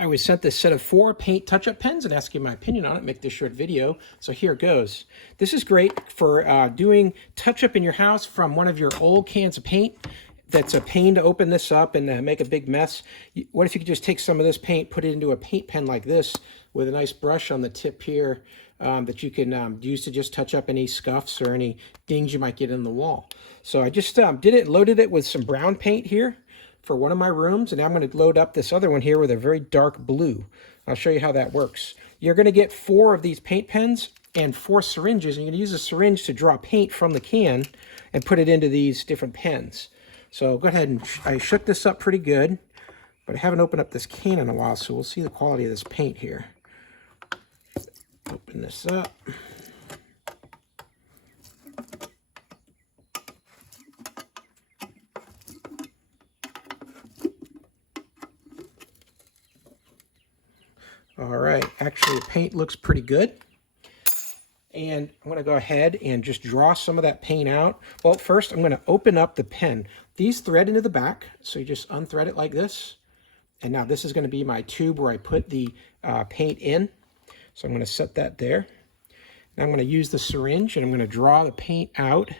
I was sent this set of 4 paint touch-up pens and asked you my opinion on it, make this short video. So here it goes. This is great for doing touch-up in your house from one of your old cans of paint. That's a pain to open this up and make a big mess. What if you could just take some of this paint, put it into a paint pen like this with a nice brush on the tip here that you can use to just touch up any scuffs or any dings you might get in the wall. So I just did it, loaded it with some brown paint here for one of my rooms, and now I'm going to load up this other one here with a very dark blue. I'll show you how that works. You're going to get 4 of these paint pens and 4 syringes, and you're going to use a syringe to draw paint from the can and put it into these different pens. So go ahead, and I shook this up pretty good, but I haven't opened up this can in a while, so we'll see the quality of this paint here. Open this up. All right, actually the paint looks pretty good. And I'm going to go ahead and just draw some of that paint out. Well, first I'm going to open up the pen. These thread into the back, so you just unthread it like this. And now this is going to be my tube where I put the paint in. So I'm going to set that there. Now I'm going to use the syringe and I'm going to draw the paint out.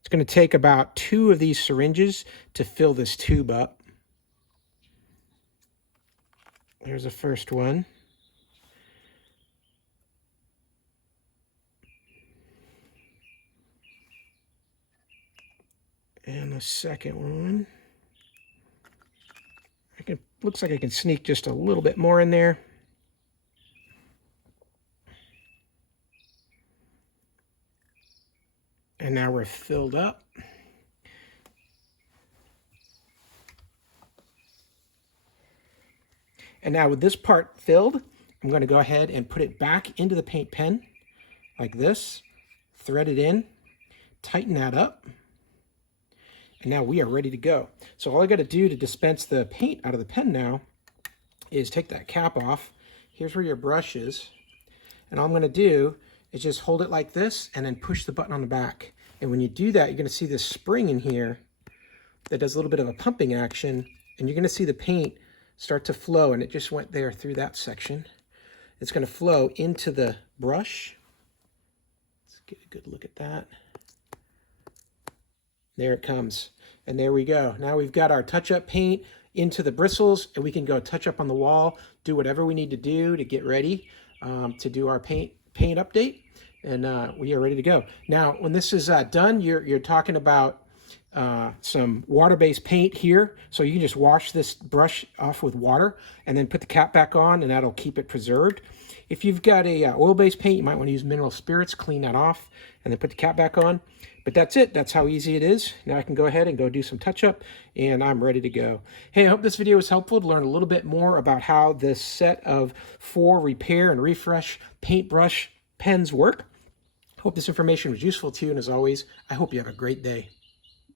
It's going to take about 2 of these syringes to fill this tube up. There's the first one. And the second one. Looks like I can sneak just a little bit more in there. And now we're filled up. And now with this part filled, I'm going to go ahead and put it back into the paint pen like this, thread it in, tighten that up, and now we are ready to go. So all I got to do to dispense the paint out of the pen now is take that cap off. Here's where your brush is. And all I'm going to do is just hold it like this and then push the button on the back. And when you do that, you're going to see this spring in here that does a little bit of a pumping action, and you're going to see the paint start to flow, and it just went there through that section. It's going to flow into the brush. Let's get a good look at that. There it comes. And there we go. Now we've got our touch-up paint into the bristles, and we can go touch up on the wall, do whatever we need to do to get ready to do our paint update, and we are ready to go. Now, when this is done, you're talking about some water-based paint here, so you can just wash this brush off with water and then put the cap back on, and that'll keep it preserved. If you've got a oil-based paint, you might want to use mineral spirits, clean that off, and then put the cap back on. But that's it. That's how easy it is. Now I can go ahead and go do some touch-up, and I'm ready to go. Hey, I hope this video was helpful to learn a little bit more about how this set of 4 repair and refresh paintbrush pens work. Hope this information was useful to you, and as always, I hope you have a great day.